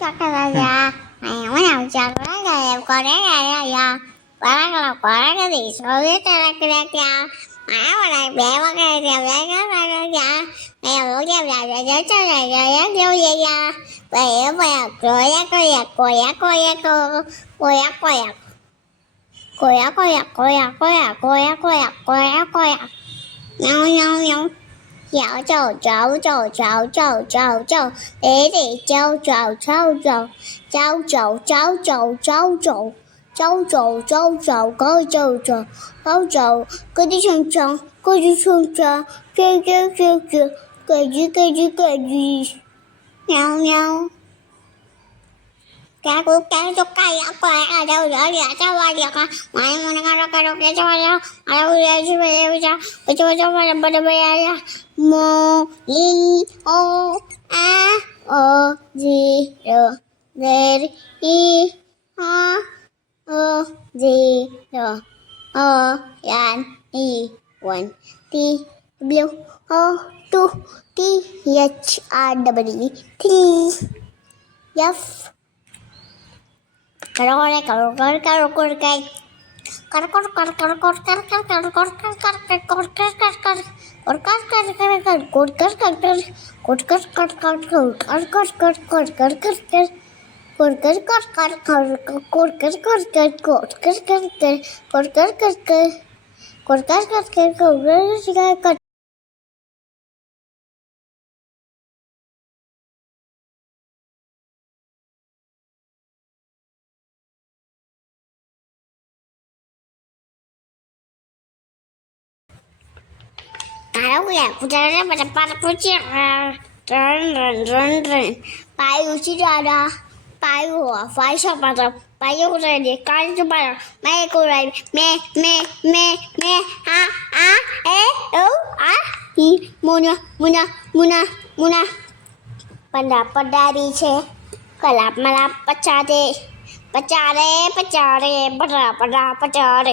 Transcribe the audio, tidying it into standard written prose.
Chocolate, mày mới nào chocolate em coi đấy ra quả cái gì sao biết ra mã mà này bẹ quá cái giờ đấy ra mày muốn giao là rồi cho này rồi vô vậy ra vậy mà rồi á coi nhau nhau nhau dạo trâu để thì trâu cái đi chân cái gì nhau cá cho cây ở qua ở đâu rồi cho qua được à mày muốn cái đâu cho ở đâu cho mô i o a o gì rồi để i ha o gì rồi o yan i one t w o two t h r w t f Kalau ya, kudaranya pada kucing. Ren. Payu tidak ada. Payu, payu siapa tuh? Payu udah di kali coba. Payu udah me i muna. Pendapat dari C. Kelap melap pecade. Pecare, bara pecare.